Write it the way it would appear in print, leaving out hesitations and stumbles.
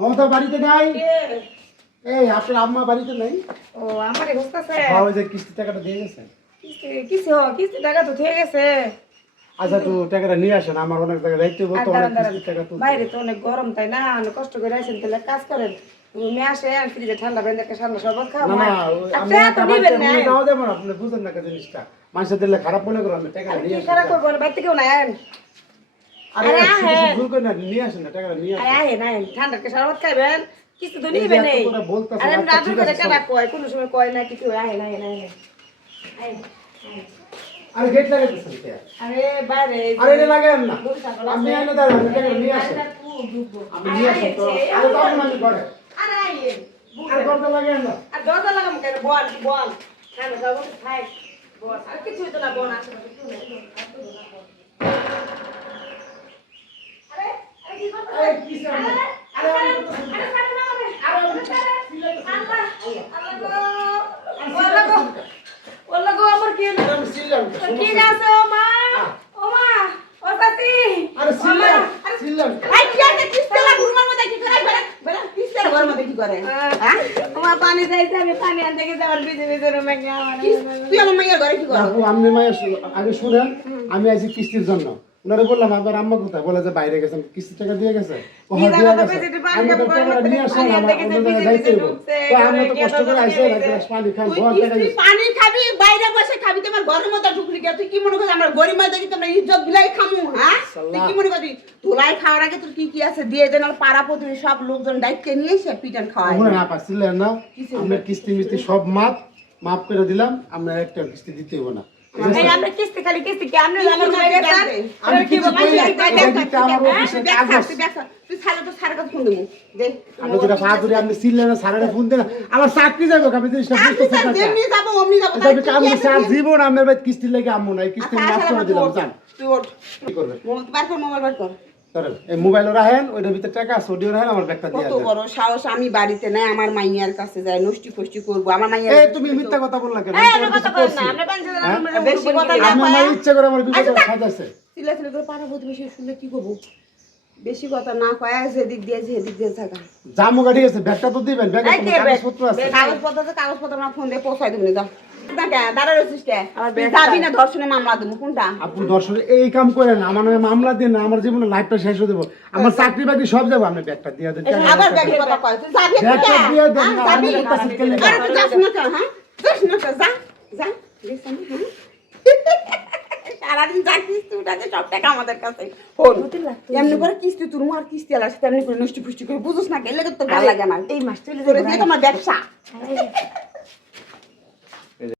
মমতা বাড়িতে নাই? এই আপনার আম্মা বাড়িতে নাই? ও আমারে বুঝতেছে হ্যাঁ, ওই যে কিস্তি টাকাটা দিয়ে গেছে। কিস্তি টাকা তো ঠিক আছে। আচ্ছা তো টাকাটা নিয়ে আসেন, আমার অনেক জায়গায় দায়িত্ব আর বলতো, অনেক কিস্তি টাকা তুলতে বাইরে হবে। তো অনেক গরম তাই না, অনেক কষ্ট করে আসেন, তাহলে কাজ করেন। তুমি আসে আর ফ্রিজে ঠান্ডা বেঁধে ঠান্ডা শরবত খাও। না না, আমি তো নিবেন না। যাওয়া যাবো না, আপনি বুঝেন না জিনিসটা। মানুষের দিলে খারাপ মনে করো, আমি টাকাটা কি নিয়ে আসেন। খারাপ করবো না, বাড়িতে কেউ নাই। আরে আরে শুধু আহেন। ভুল করে না, নিয়ে আসেন না, টাকাটা নিয়ে আরে আসেন। আহে নাই ঠান্ডা শরবত খাইবেন, কিছু তো এই যে নিবেন এত এই। করে বলতেছেন, আরে আচ্ছা, রাতের ঠিক বেলা আছে, কেনা চলো। কয়, কোনো সময় কয় না কিছু। আহে নাই নাই নাই। আরে গেট লাগাইতেছেন কে? আরে বাইরে আরে এটা লাগান না, আপনি এনে দাঁড়ান, টাকাটা নিয়ে আসেন। আপনি নিয়ে আসেন তো, আরে তখন আমি করে। আরে আইয়ে আরে দরজা লাগান না। আর দরজা লাগাম কেন? বল বল কেন যাবো খাই বল, আর কিছু হইতো না। বল আশেপাশে কেউ নাই। আরে আরে কি করতেছ? আরে কিসে আমরা? আরে আমি করতেছি। আরে ছাড়ো না আমারে। আরে আমি আল্লাহ আল্লাহ গো ওলা গো আমার কি হলো? আমি সিললাম তো, ঠিক আছে ও মা ও মা ও সাথী। আরে সিললাম, সিললাম। আই কি আছে কিস্তেলা ঘুরমার মধ্যে কি করে বেরা কিস্তেলা ঘর মধ্যে কি করে হ্যাঁ ও মা পানি চাইছে, আমি পানি আনতে গেছি, আমার ভিজে ভিজে রুমে গিয়ে আমার তুই আমার মাইয়ার ঘরে কি করো আপু আপনি মায়ের আগে শুনেন, আমি আইছি কিস্তির জন্য। ওনারে বললাম আপনার আম্মা কোথায়, বলে যে বাইরে গেছেন, কিস্তি টাকা দিয়ে গেছে। ও কি হ্যাঁ দিয়ে জানো তো গেছে। বেশি একটু পানি আমি তো খাবো, টাকাটা নিয়ে আসলাম, পানি আমার আনতে অন্য গেছে, জায়গায় ভিজে যাইতে ভিজে হইব। ঢুকছে, তো আমি তো ঘরে কষ্ট করে গিয়ে আইসে তো এক গ্লাস পানি খান, তুই বহুত টাকা কিস্তি দিছি। পানি খাবি বাইরে বসে খাবি তোমার ঘরের মধ্যে ঢুকলি কে তুই কি মনে করিস আমরা গরিব মধ্যে কি তোমরা ইজ্জত বিলাই খামু হ্যাঁ তুই কি মনে করিস তোলাই খাওয়ার আগে তোর কি কি আছে দিয়ে দেন আর পাড়া প্রতিবেশী সব লোকজন দায়িত্ব নিয়ে এসে পিটান খাওয়াই মনে না পাচ্ছিলেন না, আপনার কিস্তি মিস্তি সব মাফ করে দিলাম, আমরা একটা কিস্তি দিতে হইব না। ঠিক আছে? এই আমরা কিস্তি খালি কিস্তি কি আপনি আমার কিস্তি ঘরে গেছেন? আমি কি কিছু বলবো? করি না, এই দেখ, এটা দেখ, দিতে আমার দেখ, অফিসে দেখ কাজ আছে। তুই ছাড়া তো সারা কথা ফোন দেবো দে আপনি যেটা পা ধরে আপনি ছিলেন না, সারাটা ফোন দেন, আমার চাকরি যাবো, আপনি জিনিসটা বুঝতেছেন না। যেমনি যাবো অমনি যাবো আচ্ছা, আমি কাম দিচ্ছি, আর জীবন আপনার ভাই কিস্তি লেগে আম্মু নাই, কিস্তি মাফ করে দিলাম, যান। তুই ওঠ কি করবেন? মোবাইল বার কর ধরেন, এই মোবাইলও রাখেন, ওইটার ভিতরে টাকা আছে, ওটিও রাখেন, আমার ব্যাগটা দিয়ে কত দেন। বড় সাহস আমি বাড়িতে নাই আমার মাইয়ার কাছে যাই নষ্টি ফষ্টি করবো আমার মাইয়ার এই তুমি মিথ্যা কথা বললা কেন? এই আমি আমরা তো কথা কিছু কই না, করছি। আমরা পাঞ্জাবে হ্যাঁ? আমরা বেশি কথা না আমার মায়ের ইচ্ছা করে আমার বিপদ সাজাছে। সিলা সিলা করে পাড়া প্রতিবেশী শুনলে কি করবো বেশি কথা না কয় যেদিক দিয়ে থাকা জামু গাড়ি আছে, ব্যাগটা তো দিবেন, ব্যাগে এই কোনো কে ব্যাগ? কাগজপত্র আছে। কাগজপত্র আমার ফোন দিয়ে পৌঁছাই দেবো যা দাঁড়া রয়েছিস আমার ব্যাগ যাবি না ধর্ষণে মামলা দেবো কোনটা আপনি দর্শনে এই কাম করেন, আমার নামে মামলা দিন, আমার জীবনে লাইফটা শেষ হয়ে দেবো, আমার চাকরি বাকরি সব যাবো, আপনি ব্যাগটা দিয়ে দেন। আবার ব্যাগের কথা কয় তুই যাবি ব্যাগটা দিয়ে দেন, না, যাবি আমি একটা সিট কেলে আরে তুই যাস না কেন হ্যাঁ যাস না কেন যা যা গেছ না হ্যাঁ সারাদিন যা কিস্তি উঠাছে সব টাকা আমাদের কাছে ফোন এমনি করে কিস্তি তুই আর কিস্তি আলাস তেমনি করে নষ্টি ফুষ্টি করে বুঝোস না গেলে তো ভালো লাগে না এই মাস চলে করে যাবে দিয়ে তোমার ব্যবসা